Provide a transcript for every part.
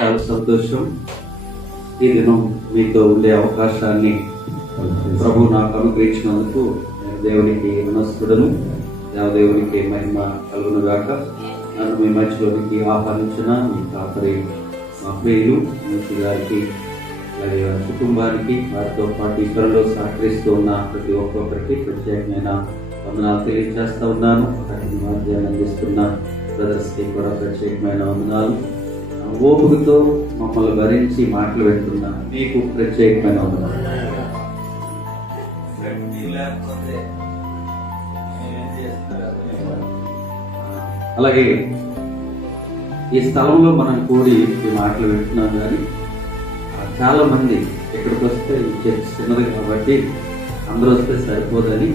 చాలా సంతోషం. ఈ దినం మీతో ఉండే అవకాశాన్ని ప్రభు నాకు అనుగ్రహించినందుకు నేను దేవునికి నమస్కృతులను. దేవునికి మహిమ కలుగును గాక. నన్ను మీ మధ్యలోనికి ఆహ్వానించిన మీ కాపరి మా ప్రియులు మూర్తి గారికి, అలాగే వారి కుటుంబానికి, వారితో పాటు ఇతరులు సహకరిస్తూ ఉన్న ప్రతి ఒక్కొక్కరికి ప్రత్యేకమైన వందనాలు తెలియజేస్తా ఉన్నాను. వాద్యాన్ని అందిస్తున్న బ్రదర్స్కి కూడా ప్రత్యేకమైన వందనాలు. ఓపికతో మమ్మల్ని భరించి మాటలు పెడుతున్నా మీకు ప్రత్యేకమైన వందనాలు. అలాగే ఈ స్థలంలో మనం కూడి ఈ మాటలు పెడుతున్నాం, కానీ చాలా మంది ఇక్కడికి వస్తే ఈ చర్చ్ చిన్నది కాబట్టి అందరూ వస్తే సరిపోదని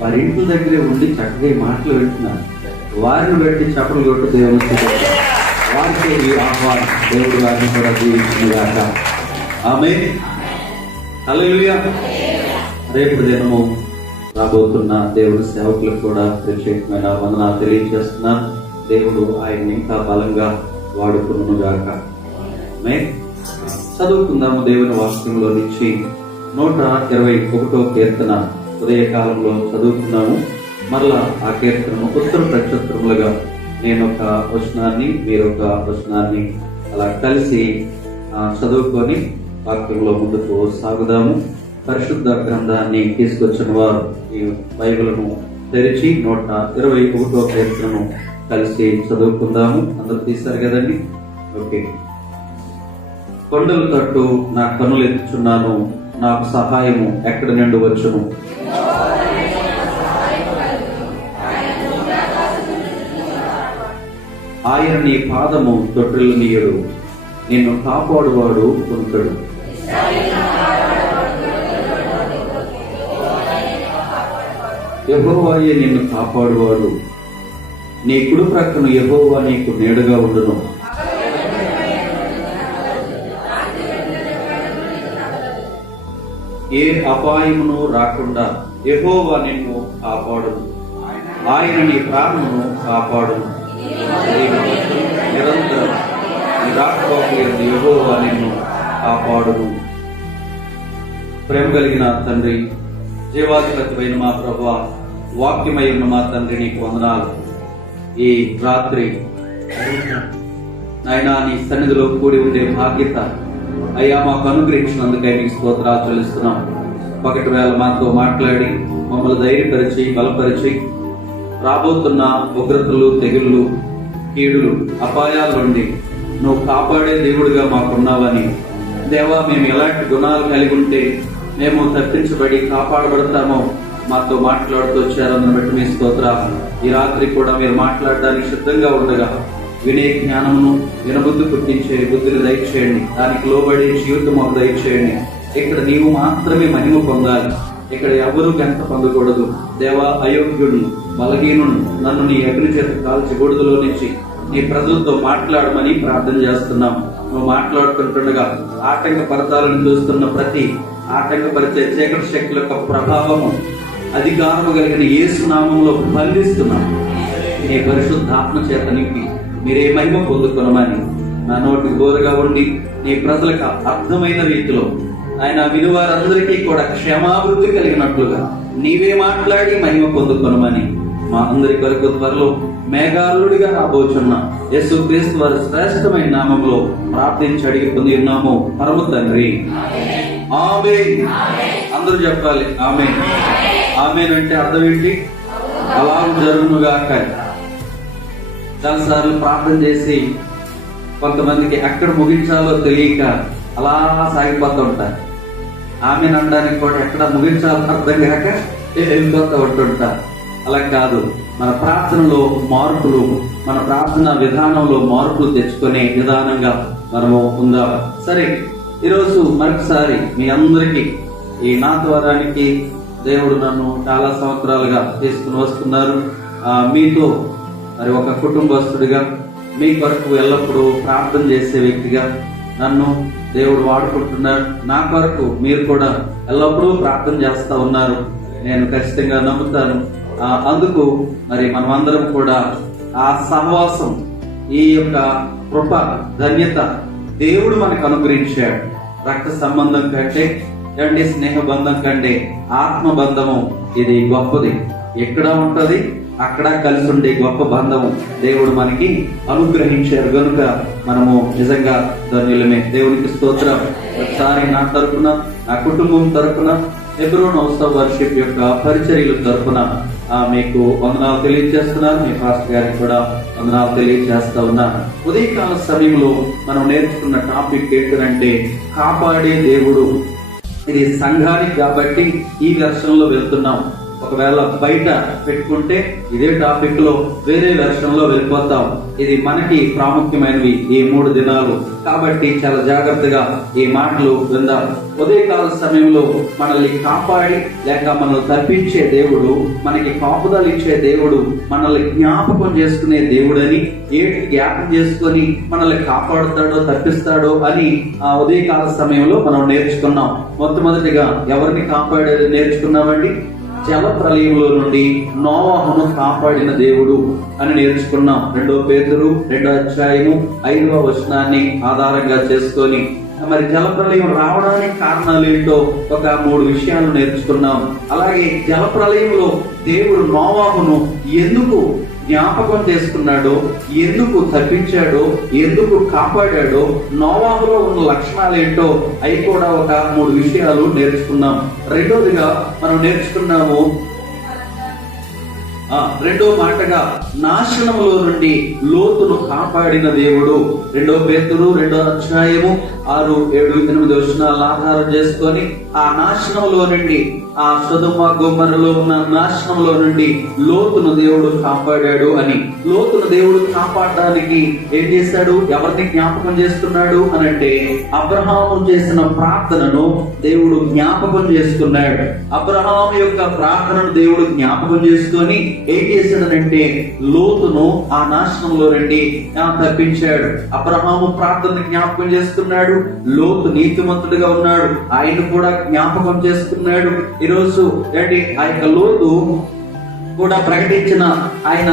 వారి ఇంటి దగ్గరే ఉండి చక్కగా ఈ మాటలు పెడుతున్నారు. వారిని బట్టి చప్పలు కొట్టు దేవుని వారికి ఈ ఆహ్వానం దేవుడు వారిని కూడా జీవించుగాక. ఆమేన్. హల్లెలూయా. రేపు దినము రాబోతున్న దేవుడి సేవకులకు కూడా ప్రత్యేకమైన వందనాలు తెలియజేస్తున్నాను. దేవుడు ఆయన్ని ఇంకా బలంగా వాడుకునుగాక. ఆమేన్. చదువుకుందాము దేవుని వాక్యంలో నుంచి 121వ కీర్తన ఉదయకాలంలో చదువుకున్నాము. మరలా ఆ కీర్తనను ఉత్తర ప్రత్యుత్తరములుగా నేను ఒక వచనాన్ని, మీరు ఒక వచనాన్ని అలా కలిసి చదువుకొని వాక్యంలో ముందుకు సాగుదాము. పరిశుద్ధ గ్రంథాన్ని తీసుకొచ్చిన వారు ఈ బైబిల్ను తెరిచి 121వ కీర్తనను కలిసి చదువుకుందాము. అందరూ తీశారు కదండి? ఓకే. కొండల తట్టు నా కన్నులు ఎత్తుచున్నాను, నాకు సహాయము ఎక్కడి నుండి వచ్చును? ఆయన నీ పాదము తొట్టిల్లు నీయడు, నిన్ను కాపాడువాడు కొనుకడు. యెహోవాయే నిన్ను కాపాడువాడు, నీ కుడి ప్రక్కన యెహోవా నీకు నీడగా ఉండును. ఏ అపాయమును రాకుండా యెహోవా నిన్ను కాపాడును, ఆయన నీ ప్రాణమును కాపాడును. నిరంతరం నిరాకపోకలేదు యెహోవా నిన్ను కాపాడును. ప్రేమ కలిగిన తండ్రి, జీవాధిపతివైన మా ప్రభువా, వాక్యమైన మా తండ్రి, నీకు వందనాలు. ఈ రాత్రి నాయనా నీ సన్నిధిలో కూడి ఉండే బాధ్యత అయ్యా మాకు అనుగ్రహించినందుకై నీకు స్తోత్రాలు చెల్లిస్తున్నాం. పగటి వేళ మాతో మాట్లాడి మమ్మల్ని ధైర్యపరిచి బలపరిచి రాబోతున్న ఉగ్రతలు, తెగుళ్ళు, కీడులు, అపాయాల నుండి నువ్వు కాపాడే దేవుడిగా మాకున్నావని దేవా, మేము ఎలాంటి గుణాలు కలిగి ఉంటే మేము తప్పించబడి కాపాడబడతామో మాతో మాట్లాడుతూ వచ్చారని బట్టి మీ స్తోత్రాలు. ఈ రాత్రి కూడా మీరు మాట్లాడడానికి సిద్ధంగా ఉండగా వినే జ్ఞానమును, వినబుద్ధి పుట్టించే బుద్ధిని దయచేయండి. దానికి లోబడి జీవితం మాకు దయచేయండి. ఇక్కడ నీవు మాత్రమే మహిమ పొందాలి. ఇక్కడ ఎవరు గంట పొందకూడదు. దేవా, అయోగ్యుడు, బలహీనుడు నన్ను నీ అగ్ని చేత కాల్చి బూడిదలో నుంచి నీ ప్రజలతో మాట్లాడమని ప్రార్థన చేస్తున్నాం. నువ్వు మాట్లాడుతుండగా ఆటంకపరచాలని చూస్తున్న ప్రతి ఆటంకపరిచే చీకటి శక్తుల యొక్క ప్రభావము, అధికారము కలిగిన యేసు నామంలో బంధిస్తున్నాం. నీ పరిశుద్ధాత్మ చేత నింపి మీరే మహిమ పొందుకొనమని నా నోటికి బోరుగా ఉండి నీ ప్రజలకు అర్థమైన రీతిలో ఆయన వినువారందరికీ కూడా క్షేమాభివృద్ధి కలిగినట్లుగా నీవే మాట్లాడి మహిమ పొందుకొనమని మా అందరి కొరకు త్వరలో మేఘాలుడిగా రాబోచున్న యేసుక్రీస్తు వారి శ్రేష్టమైన నామంలో ప్రార్థించి అడిగి పొంది ఉన్నాము పరమ తండ్రి. ఆమేన్. అందరూ చెప్పాలి ఆమేన్. ఆమేన్ అంటే అర్థం ఏంటి? అలా జరుగునుగాక. చాలాసార్లు ప్రార్థన చేసి కొంతమందికి ఎక్కడ ముగించాలో తెలియక అలా సాగిపోతూ ఉంటారు. ఆమెను అనడానికి కూడా ఎక్కడ ముగించాలో అర్థం కాక వెళ్ళిపోతూ ఉంటుంటారు. అలా కాదు, మన ప్రార్థనలో మార్పులు, మన ప్రార్థన విధానంలో మార్పులు తెచ్చుకునే విధానంగా మనము ఉందాం. సరే, ఈరోజు మరొకసారి మీ అందరికీ ఈ నా ద్వారానికి దేవుడు నన్ను చాలా సంవత్సరాలుగా తీసుకుని వస్తున్నారు. మీతో మరి ఒక కుటుంబస్తుడిగా, మీ కొరకు ఎల్లప్పుడూ ప్రార్థన చేసే వ్యక్తిగా నన్ను దేవుడు వాడుకుంటున్నాడు. నా కొరకు మీరు కూడా ఎల్లప్పుడూ ప్రార్థన చేస్తా ఉన్నారు, నేను ఖచ్చితంగా నమ్ముతాను. అందుకు మరి మనమందరం కూడా ఆ సహవాసం, ఈ యొక్క కృప, ధన్యత దేవుడు మనకు అనుగ్రహించాడు. రక్త సంబంధం కంటే స్నేహ బంధం కంటే ఆత్మ బంధము ఇది గొప్పది. ఎక్కడ ఉంటది అక్కడ కలిసి ఉండే గొప్ప బంధము దేవుడు మనకి అనుగ్రహించారు గనుక మనము నిజంగా ధన్యులమే. దేవునికి స్తోత్రం. ఒకసారి నా తరపున, నా కుటుంబం తరపున, హెబ్రోన్ హౌస్ ఆఫ్ వర్షిప్ యొక్క పరిచర్యల తరపున మీకు వందనాలు తెలియజేస్తున్నాను. మీ పాస్టర్ గారికి కూడా వందనాలు తెలియజేస్తా ఉన్నాను. ఉదయకాల సమయంలో మనం నేర్చుకున్న టాపిక్ ఏంటంటే కాపాడే దేవుడు. ఇది సంఘానికి కాబట్టి ఈ వెర్షన్లో వెళ్తున్నాం. ఒకవేళ బయట పెట్టుకుంటే ఇదే టాపిక్ లో వేరే వెర్షన్ లో వెళ్ళిపోతాం. ఇది మనకి ప్రాముఖ్యమైనవి ఈ 3 దినాలు కాబట్టి చాలా జాగ్రత్తగా ఈ మాటలు విందాం. ఉదయకాల సమయంలో మనల్ని కాపాడి లేక మనల్ని తప్పించే దేవుడు, మనకి కాపుదలు ఇచ్చే దేవుడు, మనల్ని జ్ఞాపకం చేసుకునే దేవుడని, ఏంటి జ్ఞాపకం చేసుకొని మనల్ని కాపాడుతాడో తప్పిస్తాడో అని ఆ ఉదయకాల సమయంలో మనం నేర్చుకున్నాం. మొట్టమొదటిగా ఎవరిని కాపాడేది నేర్చుకున్నామండి? జల ప్రళయంలో నుండి నోవాహును కాపాడిన దేవుడు అని నేర్చుకున్నాం. 2 పేతురు 2వ అధ్యాయము 5వ వచనాన్ని ఆధారంగా చేసుకొని మరి జల ప్రళయం రావడానికి కారణాలు ఏంటో ఒక 3 విషయాలు నేర్చుకున్నాం. అలాగే జల ప్రళయంలో దేవుడు నోవాహును ఎందుకు జ్ఞాపకం చేసుకున్నాడో, ఎందుకు తప్పించాడో, ఎందుకు కాపాడాడో, నోవాహులో ఉన్న లక్షణాలు ఏంటో అవి కూడా ఒక 3 విషయాలు నేర్చుకున్నాం. రెండోదిగా మనం నేర్చుకున్నాము రెండో మాటగా నాశనంలో నుండి లోతును కాపాడిన దేవుడు. 2 పేతురు 2వ అధ్యాయము 6, 7, 8 వచనాలను ఆధారం చేసుకొని ఆ నాశనంలో నుండి, ఆ సొదొమ గొమొర్రాలో ఉన్న నాశనంలో నుండి లోతును దేవుడు కాపాడాడు అని. లోతును దేవుడు కాపాడడానికి ఏం చేశాడు? ఎవరిని జ్ఞాపకం చేస్తున్నాడు అని అంటే అబ్రహాము చేసిన ప్రార్థనను దేవుడు జ్ఞాపకం చేసుకున్నాడు. అబ్రహాము యొక్క ప్రార్థనను దేవుడు జ్ఞాపకం చేసుకొని ఏం చేశాడనంటే లోతును ఆ నాశనంలో నుండి తప్పించాడు. అబ్రహాము ప్రార్థన జ్ఞాపకం చేసుకున్నాడు. లోతు నీతిమంతుడిగా ఉన్నాడు, ఆయన కూడా జ్ఞాపకం చేసుకున్నాడు. ఈరోజు ఆ యొక్క లోతు కూడా ప్రకటించిన ఆయన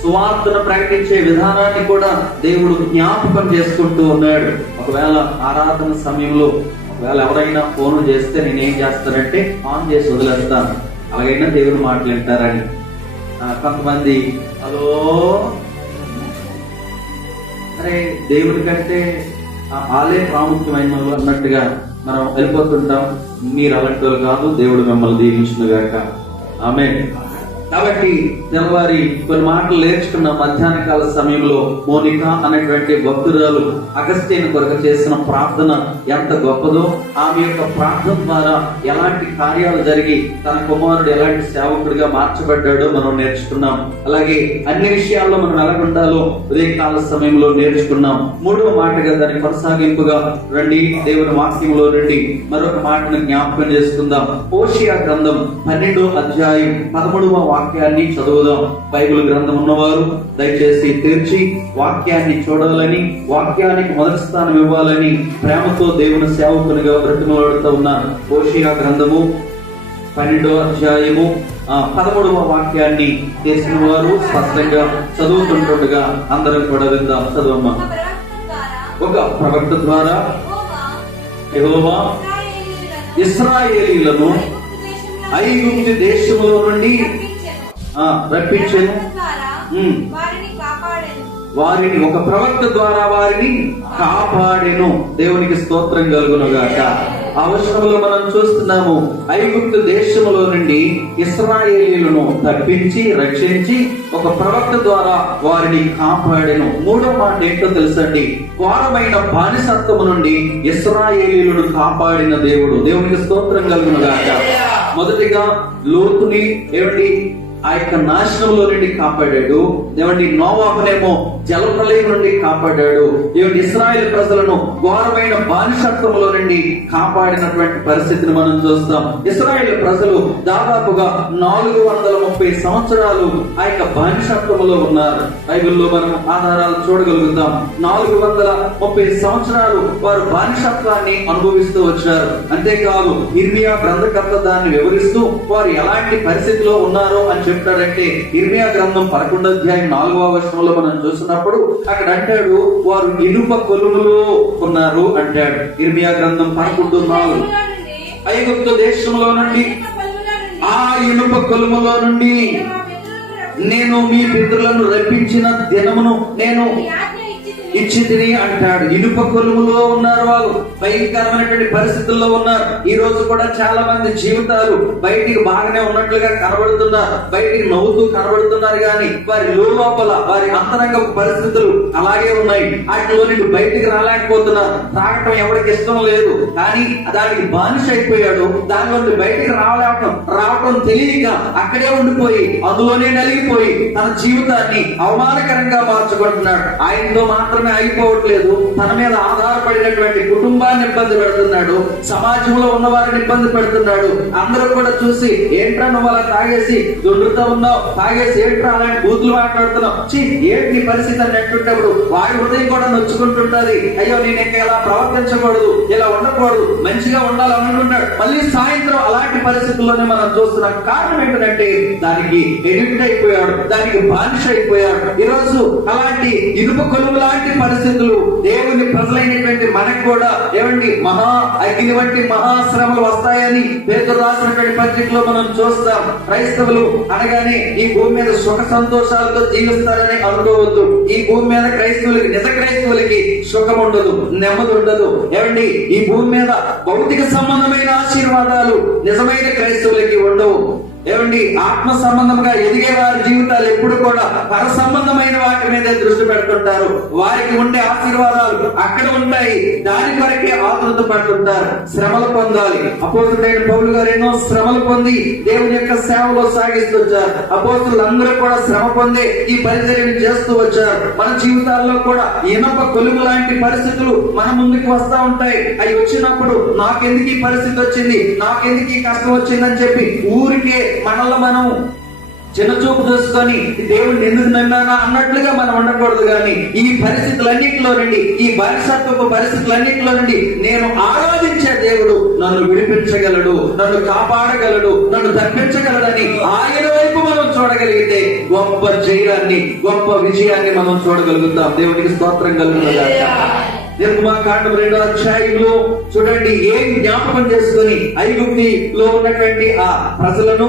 సువార్తను ప్రకటించే విధానాన్ని కూడా దేవుడు జ్ఞాపకం చేసుకుంటూ ఉన్నాడు. ఒకవేళ ఆరాధన సమయంలో ఒకవేళ ఎవరైనా ఫోన్ చేస్తే నేనేం చేస్తానంటే ఆన్ చేసి వదిలేస్తాను, అలాగైనా దేవుడు మాటలు వింటారని. కొంతమంది హలో, అరే దేవుడి కంటే ఆలే ప్రాముఖ్యమైన అన్నట్టుగా మనం వెళ్ళిపోతుంటాం. మీరు అలాంటి వాళ్ళు కాదు. దేవుడు మిమ్మల్ని దీవించునుగాక. ఆమేన్. కాబట్టి తెల్లవారి కొన్ని మాటలు నేర్చుకున్న మధ్యాహ్న కాల సమయంలో మోనిక అనేటువంటి భక్తురాలు అగస్త్యను కొరకు చేసిన ప్రార్థన ఎంత గొప్పదో, ఆమె యొక్క ప్రార్థన ద్వారా ఎలాంటి కార్యాలు జరిగి తన కుమారుడు ఎలాంటి సేవకుడిగా మార్చబడ్డాడో మనం నేర్చుకున్నాం. అలాగే అన్ని విషయాల్లో మనం ఎలా ఉండాలో ఉదయకాల సమయంలో నేర్చుకున్నాం. 3వ మాటగా దాని కొనసాగింపుగా రండి దేవుని వాక్యంలో నుండి మరొక మాటను జ్ఞాపకం చేసుకుందాం. హోషేయ గ్రంథం 12వ అధ్యాయం 13వ వాక్యాన్ని చదువుదాం. బైబిల్ గ్రంథం ఉన్నవారు దయచేసి తెరిచి వాక్యాన్ని చూడాలని, వాక్యానికి మొదటి స్థానం ఇవ్వాలని ప్రేమతో దేవుని సేవకునిగా బ్రతిమలాడుతూ ఉన్నాను. హోషేయ గ్రంథము 12వ అధ్యాయము 13వ వాక్యాన్ని చేసిన వారు స్పష్టంగా చదువుతుండగా అందరం కూడా విందాం. చదవమ్మా. ఒక ప్రవక్త ద్వారా యెహోవా ఇశ్రాయేలీయులను ఐగుప్తు దేశంలో నుండి రప్పించెను. వారిని ఒక ప్రవక్త ద్వారా వారిని కాపాడెను. దేవునికి స్తోత్రం కలుగునుగాక. అవసరంలో మనం చూస్తున్నాము, ఐగుప్తు దేశంలో నుండి ఇశ్రాయేలీయులను తప్పించి రక్షించి ఒక ప్రవక్త ద్వారా వారిని కాపాడెను. 3వ మాట ఏంటో తెలుసండి? ఘోరమైన బానిసత్వము నుండి ఇశ్రాయేలీయులను కాపాడిన దేవుడు. దేవునికి స్తోత్రం కలుగునుగాక. మొదటిగా లోతుని ఆ యొక్క నాశనంలో నుండి కాపాడాడు. ఏమండి నోవాహునేమో జల ప్రళయం నుండి కాపాడాడు. ఏమండి ఇశ్రాయేలు ప్రజలను ఘోరమైన బానిసత్వంలో నుండి కాపాడినటువంటి పరిస్థితిని మనం చూస్తాం. ఇశ్రాయేలు ప్రజలు దాదాపుగా 430 సంవత్సరాలు ఆ యొక్క బానిసత్వంలో ఉన్నారు. బైబిల్లో మనం ఆధారాలు చూడగలుగుతాం. 430 సంవత్సరాలు వారు బానిసత్వాన్ని అనుభవిస్తూ వచ్చారు. అంతేకాదు ఇర్మియా గ్రంథకర్త దాన్ని వివరిస్తూ వారు ఎలాంటి పరిస్థితిలో ఉన్నారో అని చెప్తాడంటే ఇర్మియా గ్రంథం 11వ అధ్యాయం 4వ వచనంలో మనం చూసినప్పుడు అక్కడ అంటాడు, వారు ఇనుప కొలుములో ఉన్నారు అంటాడు. ఇర్మియా గ్రంథం 11:4. ఐగుప్తు దేశంలో నుండి, ఆ ఇనుప కొలుములో నుండి నేను మీ పితరులను రప్పించిన దినమును నేను ఇచ్చి తిని అంటాడు. ఇనుప కొలుములో ఉన్నారు, వాళ్ళు భయంకరమైనటువంటి పరిస్థితుల్లో ఉన్నారు. ఈ రోజు కూడా చాలా మంది జీవితాలు బయటికి బాగానే ఉన్నట్లుగా కనబడుతున్నారు, బయటికి నవ్వుతూ కనబడుతున్నారు, కానీ వారి లోపల వారి అంతరంగ పరిస్థితులు అలాగే ఉన్నాయి. వాటిలో నుండి బయటికి రాలేకపోతున్నారు. తాగటం ఎవరికి ఇష్టం లేదు, కానీ దానికి బానిస అయిపోయాడు. దానిలో నుండి బయటికి రావటం తెలియక అక్కడే ఉండిపోయి అందులోనే నలిగిపోయి తన జీవితాన్ని అవమానకరంగా మార్చుకుంటున్నాడు. ఆయనతో మాత్రం అయిపోవట్లేదు, తన మీద ఆధారపడినటువంటి కుటుంబాన్ని ఇబ్బంది పెడుతున్నాడు, సమాజంలో ఉన్న వారిని ఇబ్బంది పెడుతున్నాడు. అందరూ కూడా చూసి, ఏంట్రా నువ్వు అలా తాగేసి దొండుతూ ఉన్నావు, తాగేసి ఏంట్రా అలాంటి బూతులు మాట్లాడుతున్నావు, ఏంటి నీ పరిస్థితి అని అంటుంటప్పుడు వారి హృదయం కూడా నొచ్చుకుంటుంటది. అయ్యో నేను ఇంకా ఇలా ప్రవర్తించకూడదు, ఇలా ఉండకూడదు, మంచిగా ఉండాలని అనుకుంటాడు. మళ్ళీ సాయంత్రం అలాంటి పరిస్థితుల్లోనే మనం చూస్తున్నాం. కారణం ఏంటంటే దానికి ఎడిక్ట్ అయిపోయాడు, దానికి బానిస అయిపోయాడు. ఈరోజు అలాంటి ఇనుప కొలువు లాంటి పరిస్థితులు దేవుని ప్రజలైనటువంటి మనకు కూడా ఏమండి మహా అగ్ని వంటి మహాశ్రమలు వస్తాయని పేతురు రాసినటువంటి పత్రికలో మనం చూస్తాం. క్రైస్తవులు అనగానే ఈ భూమి మీద సుఖ సంతోషాలతో జీవిస్తారని అనుకోవద్దు. ఈ భూమి మీద క్రైస్తవులకి, నిజ క్రైస్తవులకి సుఖం ఉండదు, నెమ్మది ఉండదు. ఏమండి ఈ భూమి మీద భౌతిక సంబంధమైన ఆశీర్వాదాలు నిజమైన క్రైస్తవులకి ఉండవు. ఏమండి ఆత్మ సంబంధంగా ఎదిగే వారి జీవితాలు ఎప్పుడు కూడా పర సంబంధమైన వాటి మీదే దృష్టి పెడుతుంటారు. వారికి ఉండే ఆశీర్వాదాలు అక్కడ ఉంటాయి, దాని కొరకే ఆతృత పడుతుంటారు. శ్రమలు పొందాలి. అపోస్తులైన పౌలు గారు ఎన్నో శ్రమలు పొంది దేవుని యొక్క సేవలో సాగిస్తూ వచ్చారు. అపోస్తులు అందరూ కూడా శ్రమ పొంది ఈ పరిచర్యను చేస్తూ వచ్చారు. మన జీవితాల్లో కూడా ఇనప కొలుగు లాంటి పరిస్థితులు మన ముందుకు వస్తా ఉంటాయి. అవి వచ్చినప్పుడు నాకెందుకు ఈ పరిస్థితి వచ్చింది, నాకెందుకు ఈ కష్టం వచ్చిందని చెప్పి ఊరికే మనల్ని మనం చిన్న చూపు చూసుకొని దేవుడిని ఎందుకు నమ్మానా అన్నట్లుగా మనం ఉండకూడదు. కానీ ఈ పరిస్థితులన్నింటిలో నుండి, ఈ బానిసత్వపు పరిస్థితులన్నింటిలో నుండి నేను ఆరాధించే దేవుడు నన్ను విడిపించగలడు, నన్ను కాపాడగలడు, నన్ను తప్పించగలడని ఆయన వైపు మనం చూడగలిగితే గొప్ప జయాన్ని, గొప్ప విజయాన్ని మనం చూడగలుగుతాం. దేవునికి స్తోత్రం కలుగుతుంది. నిర్గమాకాండం 2వ అధ్యాయంలో చూడండి, ఏం జ్ఞాపకం చేసుకుని ఐగుప్తిలో ఉన్నటువంటి ఆ ప్రజలను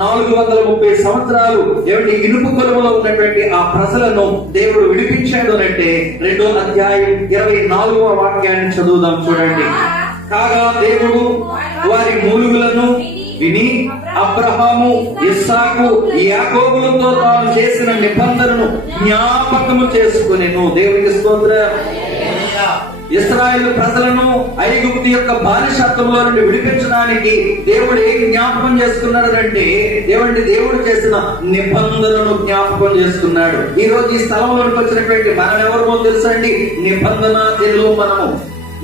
430 సంవత్సరాలు ఏమంటే ఇనుపు కొలుములో ఉన్నటువంటి ఆ ప్రజలను దేవుడు విడిపించాడు అంటే 2వ అధ్యాయం 24వ వాక్యాన్ని చదువుదాం. చూడండి, కాగా దేవుడు వారి మూలుగులను విని అబ్రహాము, ఇస్సాకు, యాకోబులతో తాను చేసిన నిబంధనను జ్ఞాపకము చేసుకొనెను. దేవునికి స్తోత్రం. ఇశ్రాయేలు ప్రజలను ఐగుప్తు యొక్క బానిసత్వంలో నుండి విడిపించడానికి దేవుడు ఏం జ్ఞాపకం చేసుకున్నాడు అంటే దేవుడు చేసిన నిబంధనను జ్ఞాపకం చేసుకున్నాడు. ఈ రోజు ఈ స్థలంలోకి వచ్చినటువంటి మనం ఎవరో తెలుసండి, నిబంధన తెలుగు. మనము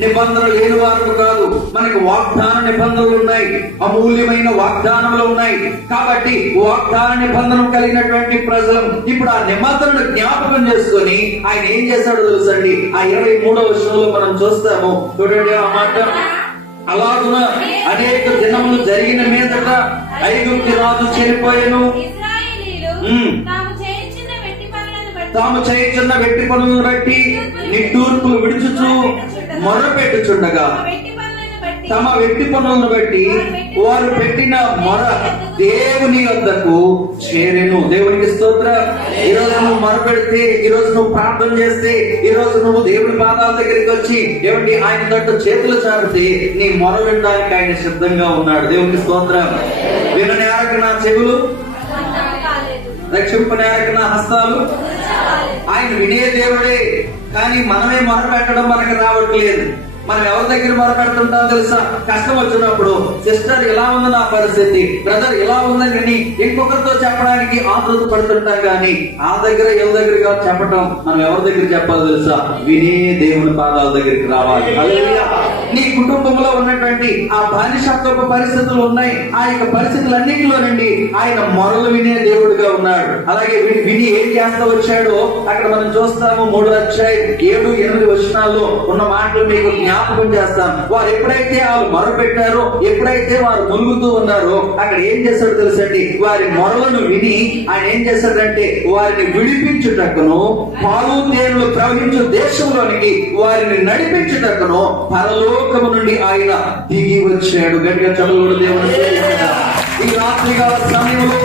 నిబంధనలు లేని వారు కాదు, మనకి వాగ్దాన నిబంధనలు ఉన్నాయి, అమూల్యమైన వాగ్దానములు ఉన్నాయి. కాబట్టి వాగ్దాన నిబంధన కలిగినటువంటి ప్రజలు ఇప్పుడు ఆ నిబంధనను జ్ఞాపకం చేసుకొని ఆయన ఏం చేశాడో తెలుసండి. ఆ 23వ వచనంలో మనం చూస్తాము. చూడండి ఆ మాట, అలాగున అనేక దినములు జరిగిన మీదట ఐగుప్తు రాజు చనిపోయెను. తాము చేయుచున్న వెట్టి పనులను బట్టి నిట్టూర్పులు విడుచుచు మొరపెట్టుచుండగా తమ వెట్టి పనులను బట్టి వారు పెట్టిన మొర దేవుని వద్దకు చేరెను. దేవునికి స్తోత్రం. ఈ రోజు నువ్వు మొరపెడితే, ఈ రోజు నువ్వు ప్రార్థన చేస్తే, ఈ రోజు నువ్వు దేవుని పాదాల దగ్గరికి వచ్చి ఏమిటి ఆయన తట్టు చేతులు చాపితే నీ మొర వినడానికి ఆయన సిద్ధంగా ఉన్నాడు. దేవునికి స్తోత్రం. విననేరకు నా చెవులు, రక్షింపనేరకు నా హస్తాలు. ఆయన వినే దేవుడే, కానీ మనమే మొరపెట్టడం మనకు రావట్లేదు. మనం ఎవరి దగ్గర మొరపెడుతుంటాం తెలుసా? కష్టం వచ్చినప్పుడు సిస్టర్ ఇలా ఉంది నా పరిస్థితి, బ్రదర్ ఇలా ఉందని ఇంకొకరితో చెప్పడానికి ఆతృత పడుతుంటాం. కానీ ఆ దగ్గర ఎవరి దగ్గరగా చెప్పటం మనం ఎవరి దగ్గర చెప్పాలి తెలుసా? వినే దేవుని పాదాల దగ్గరికి రావాలి. హల్లెలూయా. నీ కుటుంబంలో ఉన్నటువంటి ఆ బానిసత్వపు పరిస్థితులు ఉన్నాయి. ఆ యొక్క పరిస్థితులన్నింటిలో నుండి ఆయన మొరలు వినే దేవుడిగా ఉన్నాడు. అలాగే విని ఏం చేస్తా వచ్చాడో అక్కడ మనం చూస్తాము. 3వ అధ్యాయం 7-8 వచనాల్లో ఉన్న మాటలు మీకు జ్ఞాపకం చేస్తాను. వారు ఎప్పుడైతే వాళ్ళు మొరపెట్టారో, ఎప్పుడైతే వారు మునుగుతూ ఉన్నారో, అక్కడ ఏం చేశాడో తెలుసండి, వారి మొరలను విని ఆయన ఏం చేశాడంటే వారిని విడిపించుటకును, పాలు తేనెలు ప్రవహించు దేశంలోనికి వారిని నడిపించుటకును పరలోకము నుండి ఆయన దిగి వచ్చాడు. గట్టిగా చదువుడు దేవుడు. ఈ రాత్రికాల సమయంలో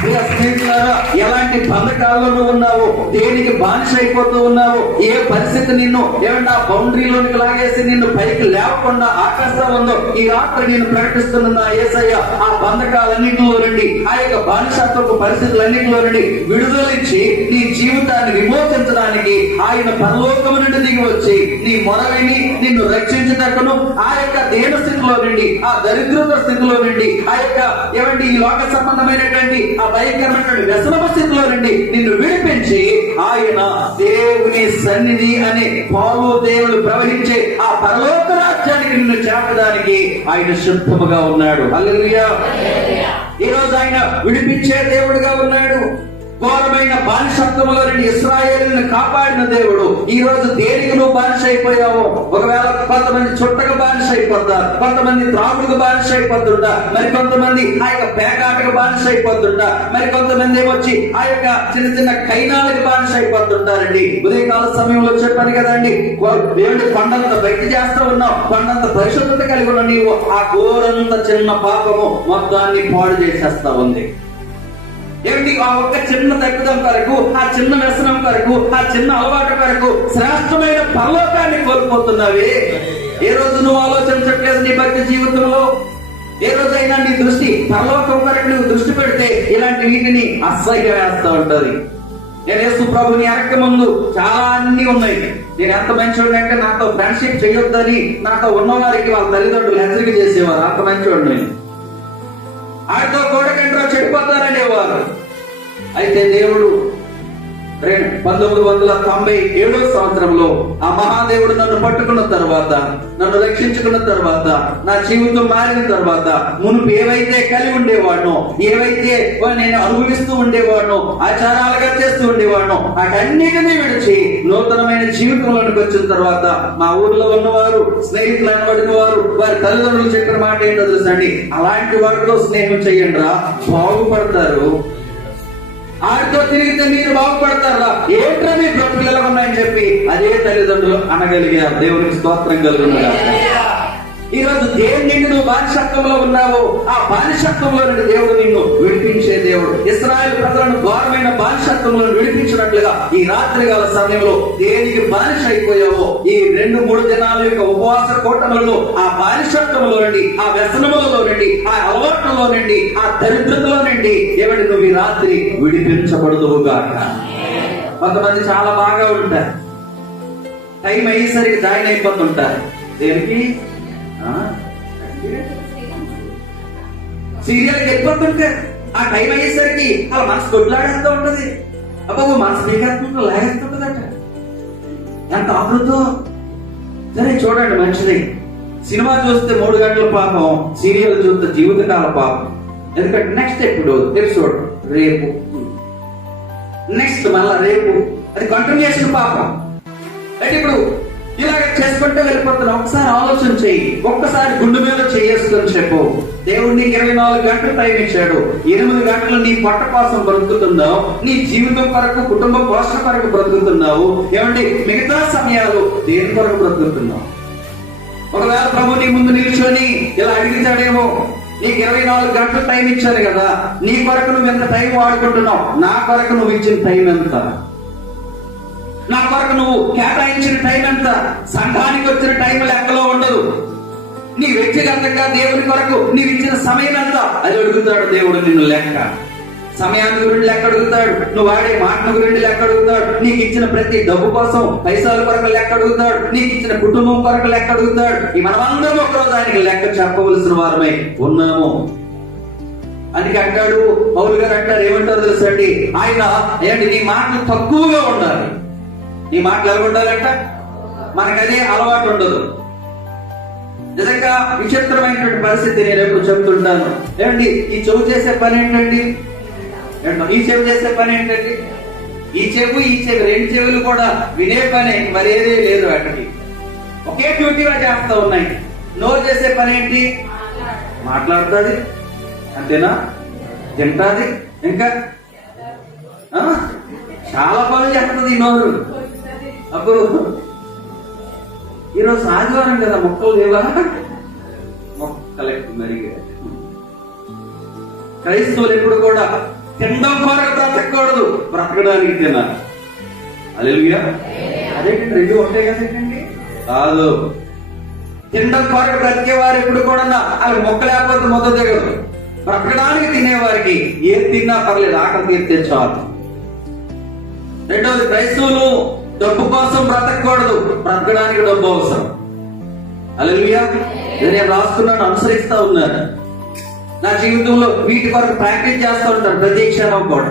ప్రియ స్నేహితులారా, ఎలాంటి బంధకాల్లో నువ్వు ఉన్నావు, దేనికి బానిస అయిపోతూ ఉన్నావు, ఏ పరిస్థితి నిన్ను ఏమన్నా బౌండరీలోనికి లాగేసి నిన్ను పైకి లేవకుండా ఆకాశం ఉందో, ఈ రాత్రి నేను ప్రకటిస్తున్న యేసయ్య ఆ బంధకాలన్నింటిలో నుండి, ఆ యొక్క బానిసత్వపు పరిస్థితులన్నింటిలో నుండి విడుదలించి నీ జీవితాన్ని విమోచించడానికి ఆయన పరలోకము నుండి దిగి వచ్చి నీ మొర విని నిన్ను రక్షించుటకును, ఆ యొక్క దేన స్థితిలో నుండి, ఆ దరిద్రత స్థితిలో నుండి, ఆ యొక్క ఏమండి ఈ లోక సంబంధమైనటువంటి ఆ భయంకరమైనటువంటి వ్యసనపు స్థితిలో నుండి నిన్ను విడిపించి ఆయన దేవుని సన్నిధి అనే పాలు దేవుడు ప్రవహించే ఆ పరలోక రాజ్యానికి నిన్ను చేర్చడానికి ఆయన సిద్ధముగా ఉన్నాడు. హల్లెలూయా. ఈ రోజు ఆయన విడిపించే దేవుడుగా ఉన్నాడు. ఘోరమైన బానిసత్వంలో నుండి ఇశ్రాయేలును కాపాడిన దేవుడు ఈ రోజు దేనికి నువ్వు బానిస అయిపోయావు. ఒకవేళ కొంతమంది చుట్టకు బానిస అయిపోతారు, కొంతమంది త్రాగుడుకు బానిస అయిపోతుంటా, మరి కొంతమంది ఆ యొక్క పేకాటకు బానిస అయిపోతుంటా, మరి కొంతమంది ఏమొచ్చి ఆ యొక్క చిన్న చిన్న కైనాలకు బానిస అయిపోతుంటారండి. ఉదయకాల సమయంలో చెప్పాను కదండి, దేవుడి కొండంత భక్తి చేస్తూ ఉన్నావు, కొండంత పరిశుద్ధత కలిగి ఉన్న నీవు ఆ ఘోరంత చిన్న పాపము మొత్తాన్ని పాడు చేసేస్తా ఉంది. ఏమిటి ఆ ఒక్క చిన్న తప్పిదం కొరకు, ఆ చిన్న వ్యసనం కొరకు, ఆ చిన్న అలవాటు కొరకు శ్రేష్టమైన పరలోకాన్ని కోల్పోతున్నావే. ఏ రోజు నువ్వు ఆలోచించట్లేదు నీ భక్తి జీవితంలో? ఏ రోజైనా నీ దృష్టి పరలోకం కొరకు నువ్వు దృష్టి పెడితే ఇలాంటి వీటిని అసహ్యం వేస్తూ ఉంటది. నేను యేసు ప్రభుని అరక్క ముందు చాలా అన్ని ఉన్నాయి. నేను ఎంత మంచివాడిని అంటే నాతో ఫ్రెండ్షిప్ చేయొద్దని నాతో ఉన్నవారికి వాళ్ళ తల్లిదండ్రులు హెచ్చరిక చేసేవారు. అంత మంచివాడిని. ఆయనతో కూడకంటే చెడిపోతారనేవారు. అయితే దేవుడు 1997 సంవత్సరంలో ఆ మహాదేవుడు నన్ను పట్టుకున్న తర్వాత, నన్ను రక్షించుకున్న తర్వాత, నా జీవితం మారిన తర్వాత, మునుపు ఏవైతే కలిగి ఉండేవాడినో, ఏవైతే నేను అనుభవిస్తూ ఉండేవాడినో, ఆచారాలుగా చేస్తూ ఉండేవాడినో, వాటన్నిటినీ విడిచి నూతనమైన జీవితంలోనికి వచ్చిన తర్వాత మా ఊర్లో ఉన్నవారు, స్నేహితులు అనబడిన వారు, వారి తల్లిదండ్రులు చెప్పిన మాట ఏంటో తెలుసండి, అలాంటి వాటితో స్నేహం చెయ్యండి రా, బాగుపడతారు. ఆడితో తిరిగితే మీరు బాగుపడతారా, ఏంట్రా మీ బ్రతుకులు ఎలా ఉన్నాయని చెప్పి అదే తల్లిదండ్రులు అనగలిగారు. దేవునికి స్తోత్రం కలుగునుగాక. ఈ రోజు దేని నుండి నువ్వు బానిసత్వంలో ఉన్నావు, ఆ బానిసత్వంలో నుండి దేవుడు నిన్ను విడిపించే దేవుడు. ఇశ్రాయేలు ప్రజలను ఘోరమైన బానిసత్వంలో విడిపించినట్లుగా ఈ రాత్రికాల సమయంలో దేనికి బానిస అయిపోయావో, ఈ 2-3 దినాల యొక్క ఉపవాస కూటములలో ఆ బానిసత్వంలో నుండి, ఆ వ్యసనములలో నుండి, ఆ అలవాట్లలో నుండి, ఆ దరిద్రతలో నుండి ఏమంటే నువ్వు ఈ రాత్రి విడిపించబడుదువుగాక. కొంతమంది చాలా బాగా ఉంటారు, టైం అయ్యేసరికి జాయిన్ అయిపోతుంటారు. దేనికి? సీరియల్ వెళ్ళిపోతుంటారు. ఆ టైం అయ్యేసరికి వాళ్ళ మనసు కొట్లాడేస్తూ ఉంటది. అబ్బా మనసు బీకేస్తుంటే లాగేస్తుంటదట. ఎంత ఆకృతో. సరే చూడండి, మంచిది. సినిమా చూస్తే 3 గంటల పాపం, సీరియల్ చూస్తే జీవితకాల పాపం. ఎందుకంటే నెక్స్ట్ ఎపిసోడ్ రేపు, నెక్స్ట్ మళ్ళా రేపు, అది కంటిన్యూషన్ పాపం. అంటే ఇప్పుడు ఇలాగ చేసుకుంటే వెళ్ళిపోతున్నావు. ఒకసారి ఆలోచన చెయ్యి, ఒక్కసారి గుండె మీద చేసుకొని చెప్పు, దేవుడు నీకు 24 గంటలు టైం ఇచ్చాడు. 8 గంటలు నీ పొట్ట కోసం బ్రతుకుతున్నావు, నీ జీవితం కొరకు, కుటుంబ పోషణ కొరకు బ్రతుకుతున్నావు. ఏమండి మిగతా సమయాలు దేని కొరకు బ్రతుకుతున్నావు? ఒకవేళ ప్రభు నీ ముందు నిల్చొని ఇలా అడిగితాడేమో, నీకు 24 గంటలు టైం ఇచ్చాను కదా, నీ కొరకు నువ్వు ఎంత టైం వాడుకుంటున్నావు, నా కొరకు నువ్వు ఇచ్చిన టైం ఎంత, నా కొరకు నువ్వు కేటాయించిన టైం ఎంత? సంఘానికి వచ్చిన టైం లెక్కలో ఉండదు. నీ వ్యక్తిగతంగా దేవుని కొరకు నీవు ఇచ్చిన సమయం ఎంత అది అడుగుతాడు దేవుడు నిన్ను. లెక్క సమయాన్ని గురించి లెక్క అడుగుతాడు, నువ్వు వాడే మాటల గురించి లెక్క అడుగుతాడు, నీకు ఇచ్చిన ప్రతి డబ్బు కోసం పైసల కొరకు లెక్క అడుగుతాడు, నీకు ఇచ్చిన కుటుంబం కొరకు లెక్క అడుగుతాడు. ఈ మనమందరం ఒకరోజు ఆయనకి లెక్క చెప్పవలసిన వారమై ఉన్నాము. అందుకే అంటాడు పౌలు గారు, అంటారు ఏమంటారు తెలుసండి, ఆయన ఏంటి నీ మాటలు తక్కువగా ఉండాలి. నీ మాటలు ఎలా ఉండాలంట? మనకు అదే అలవాటు ఉండదు. నిజంగా విచిత్రమైనటువంటి పరిస్థితి నేను ఎప్పుడు చెప్తుంటాను. ఏమండి ఈ చెవు చేసే పని ఏంటండి, ఈ చెవి చేసే పని ఏంటండి, ఈ చెవి 2 చెవులు కూడా వినే పని, మరేదే లేదు వాటికి. ఒకే డ్యూటీగా చేస్తా ఉన్నాయి. నోరు చేసే పని ఏంటి? మాట్లాడుతుంది, అంతేనా? తింటాది, ఇంకా చాలా పనులు చేస్తుంది ఈ నోరు. అప్పుడు ఈరోజు ఆదివారం కదా, మొక్కలు లేవా? మొక్కలెక్కి మరి క్రైస్తవులు ఎప్పుడు కూడా తినడం కొరకు బ్రతకూడదు, బ్రతకడానికి తినాలి. హల్లెలూయా. అదేంటి రెండు ఒకటే కదండి? కాదు. తినడం కొరకు బ్రతికే వారు ఎప్పుడు కూడా అవి మొక్క లేకపోతే మొదలు దిగదు. బ్రతకడానికి తినేవారికి ఏది తిన్నా పర్లేదు, ఆకలి తీర్తే చాలు. రెండవది, క్రైస్తవులు డబ్బు కోసం బ్రతకూడదు, బ్రతకడానికి డబ్బు అవసరం. హల్లెలూయా. నేను రాసుకున్నాను, అనుసరిస్తా ఉన్నాను. నా జీవితంలో వీటి కొరకు ప్రాక్టీస్ చేస్తూ ఉంటాను ప్రతి క్షణం కూడా.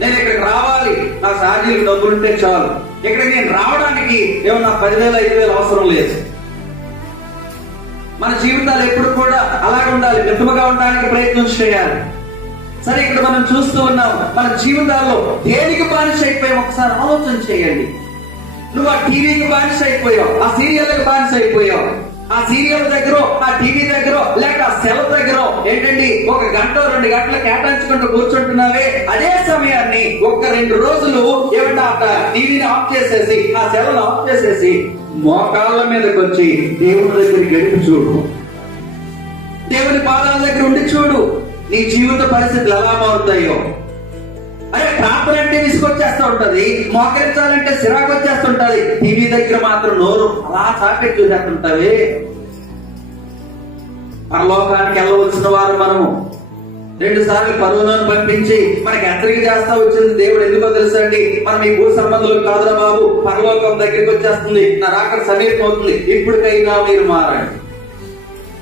నేను ఇక్కడికి రావాలి, నా ఛార్జీలకు డబ్బులుంటే చాలు. ఇక్కడికి నేను రావడానికి ఏమన్నా 10,000 5,000 అవసరం లేదు. మన జీవితాలు ఎప్పుడు కూడా అలాగే ఉండాలి, మితముగా ఉండడానికి ప్రయత్నం చేయాలి. సరే, ఇక్కడ మనం చూస్తూ ఉన్నాం, మన జీవితాల్లో దేనికి బానిస అయిపోయాం ఒకసారి ఆలోచన చేయండి. నువ్వు ఆ టీవీకి బానిస అయిపోయావు, ఆ సీరియల్కి బానిస అయిపోయావు. ఆ సీరియల్ దగ్గర, ఆ టీవీ దగ్గర, లేక ఆ సెల్ దగ్గర ఏంటండి 1 గంట 2 గంటలు కేటాయించుకుంటూ కూర్చుంటున్నావే. అదే సమయాన్ని 1-2 రోజులు ఏమంటే ఆ టీవీని ఆఫ్ చేసేసి, ఆ సెల్ని ఆఫ్ చేసేసి మోకాళ్ళ మీదకి వచ్చి దేవుని దగ్గరికి గడిపి చూడు. దేవుని పాదాల దగ్గర ఉండి చూడు, నీ జీవిత పరిస్థితులు ఎలా మారుతాయో. అరే, ప్రార్థన అంటే విసుకొచ్చేస్తూ ఉంటది, మోకరించాలంటే సిరాకు వచ్చేస్తుంటది. టీవీ దగ్గర మాత్రం నోరు అలా చాపెట్టి చూసేస్తుంటది. పరలోకానికి వెళ్ళవలసిన వారు మనము 2 సార్లు పరువులను పంపించి మనకి హెచ్చరిక చేస్తా వచ్చింది దేవుడు. ఎందుకో తెలుసా అండి? మనం ఈ భూ సంబంధులు కాదురా బాబు, పరలోకం దగ్గరికి వచ్చేస్తుంది, నా రాకడ సమీపం అవుతుంది, ఇప్పటికైనా మీరు మారండి.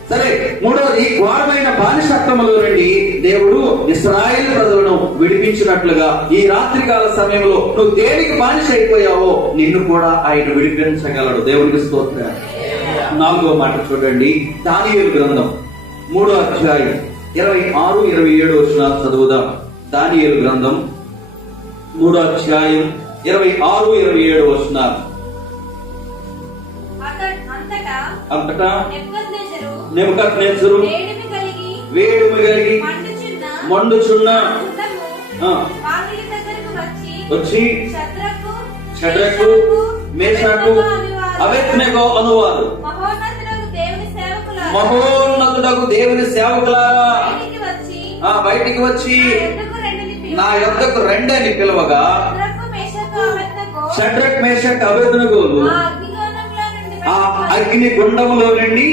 సరే, మూడవది, ఘోరమైన బానిసత్వములో నుండి దేవుడు ఇశ్రాయేలు ప్రజలను విడిపించినట్లుగా ఈ రాత్రికాల సమయంలో నువ్వు దేనికి బానిస అయిపోయావో నిన్ను కూడా ఆయన విడిపించగలడు. దేవునికి స్తోత్రం. 4వ మాట చూడండి, దానియేలు గ్రంథం 3వ అధ్యాయం 26-27 వచనాలు చదువుదాం. దానియేలు గ్రంథం 3వ అధ్యాయం 26-27 వచనాలు. అంతటా నెబుకద్నెజరు వేడిమి కలిగి మండుచున్న వచ్చి షద్రకు మేషాకు అబేద్నెగో అనువారు మహోన్నతుడగు దేవుని సేవకులారా బయటికి వచ్చి నా యొద్దకు రండి అని పిలవగా షద్రక్ మేషక్ అబేద్నెగోలు ఆ అగ్ని గుండములో నుండి